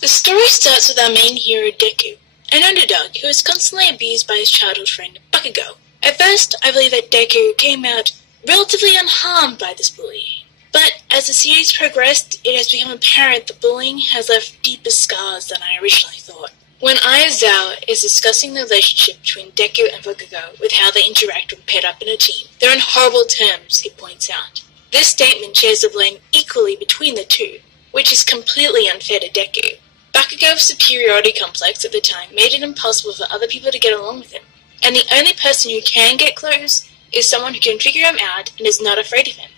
The story starts with our main hero Deku, an underdog who is constantly abused by his childhood friend Bakugo. At first, I believe that Deku came out relatively unharmed by this bullying. But as the series progressed, it has become apparent that bullying has left deeper scars than I originally thought. When Aizawa is discussing the relationship between Deku and Bakugo with how they interact when paired up in a team, they're on horrible terms, he points out. This statement shares the blame equally between the two, which is completely unfair to Deku. Bakugo's superiority complex at the time made it impossible for other people to get along with him, and the only person who can get close is someone who can figure him out and is not afraid of him,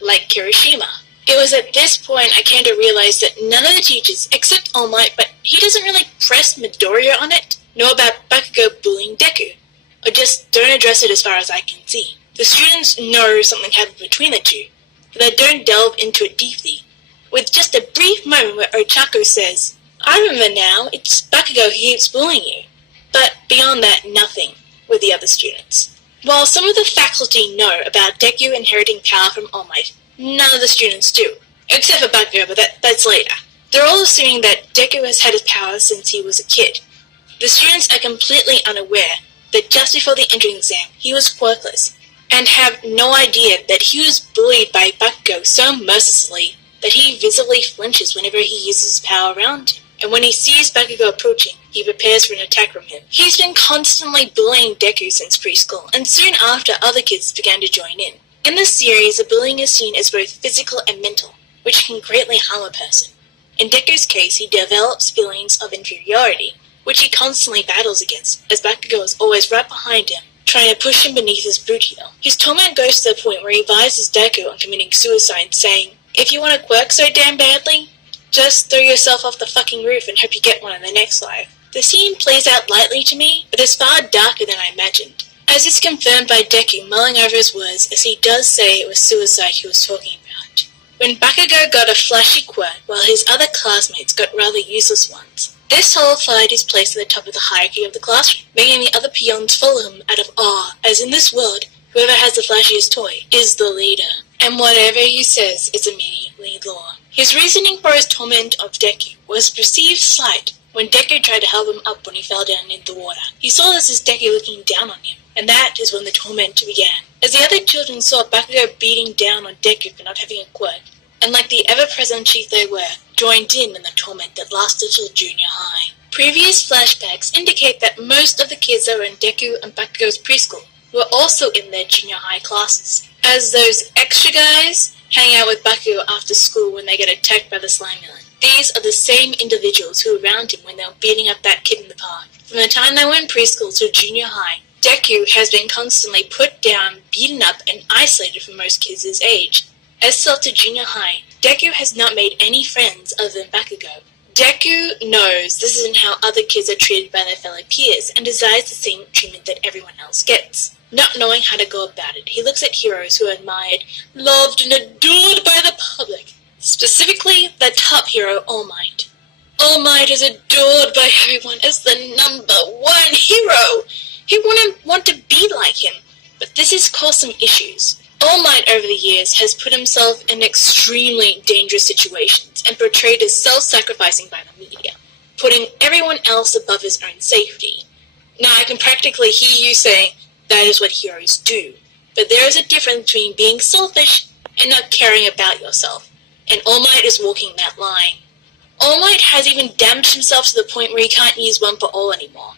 like Kirishima. It was at this point I came to realize that none of the teachers, except All Might, but he doesn't really press Midoriya on it, know about Bakugo bullying Deku, or just don't address it as far as I can see. The students know something happened between the two, but they don't delve into it deeply, with just a brief moment where Ochako says, "I remember now, it's Bakugo who keeps bullying you." But beyond that, nothing with the other students. While some of the faculty know about Deku inheriting power from All Might, none of the students do, except for Bakugo, but that's later. They're all assuming that Deku has had his power since he was a kid. The students are completely unaware that just before the entrance exam, he was quirkless, and have no idea that he was bullied by Bakugo so mercilessly that he visibly flinches whenever he uses his power around him. And when he sees Bakugo approaching, he prepares for an attack from him. He's been constantly bullying Deku since preschool, and soon after other kids began to join in. In this series, the bullying is seen as both physical and mental, which can greatly harm a person. In Deku's case, he develops feelings of inferiority, which he constantly battles against, as Bakugo is always right behind him, trying to push him beneath his boot heel. His torment goes to the point where he advises Deku on committing suicide, saying, "If you want to quirk so damn badly, just throw yourself off the fucking roof and hope you get one in the next life." The scene plays out lightly to me, but is far darker than I imagined, as is confirmed by Deku mulling over his words, as he does say it was suicide he was talking about. When Bakugo got a flashy quirk, while his other classmates got rather useless ones, this solidified his place at the top of the hierarchy of the classroom, making the other peons follow him out of awe, as in this world, whoever has the flashiest toy is the leader, and whatever he says is immediately law. His reasoning for his torment of Deku was perceived slight when Deku tried to help him up when he fell down into the water. He saw this as Deku looking down on him, and that is when the torment began. As the other children saw Bakugo beating down on Deku for not having a quirk, and like the ever-present chief they were, joined in the torment that lasted till junior high. Previous flashbacks indicate that most of the kids that were in Deku and Bakugo's preschool were also in their junior high classes, as those extra guys hang out with Bakugo after school when they get attacked by the slime villain. These are the same individuals who were around him when they were beating up that kid in the park. From the time they were in preschool to junior high, Deku has been constantly put down, beaten up, and isolated from most kids his age. As still to junior high, Deku has not made any friends other than Bakugo. Deku knows this isn't how other kids are treated by their fellow peers, and desires the same treatment that everyone else gets. Not knowing how to go about it, he looks at heroes who are admired, loved, and adored by the public. Specifically, the top hero, All Might. All Might is adored by everyone as the #1 hero. He wouldn't want to be like him, but this has caused some issues. All Might over the years has put himself in extremely dangerous situations and portrayed as self-sacrificing by the media, putting everyone else above his own safety. Now I can practically hear you saying, that is what heroes do, but there is a difference between being selfish and not caring about yourself, and All Might is walking that line. All Might has even damaged himself to the point where he can't use One for All anymore.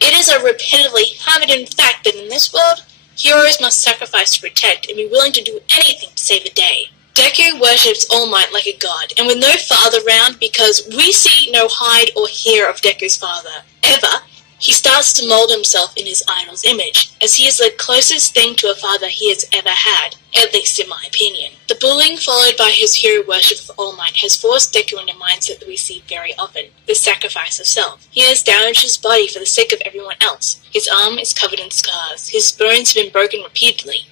It is a repetitively hammered-in fact that in this world, heroes must sacrifice to protect and be willing to do anything to save the day. Deku worships All Might like a god, and with no father around because we see no hide or hair of Deku's father, ever, he starts to mold himself in his idol's image, as he is the closest thing to a father he has ever had, at least in my opinion. The bullying followed by his hero worship of All Might has forced Deku into a mindset that we see very often, the sacrifice of self. He has damaged his body for the sake of everyone else. His arm is covered in scars, his bones have been broken repeatedly.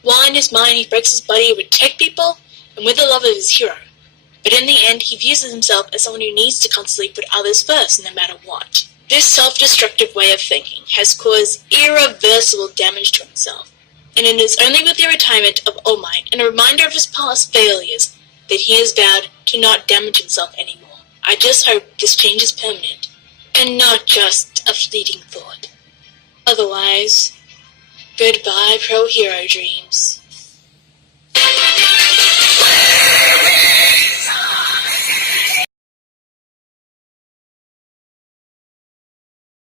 While in his mind he breaks his body to protect people, and with the love of his hero. But in the end he views himself as someone who needs to constantly put others first no matter what. This self-destructive way of thinking has caused irreversible damage to himself, and it is only with the retirement of All Might and a reminder of his past failures that he has vowed to not damage himself anymore. I just hope this change is permanent, and not just a fleeting thought. Otherwise, goodbye pro-hero dreams.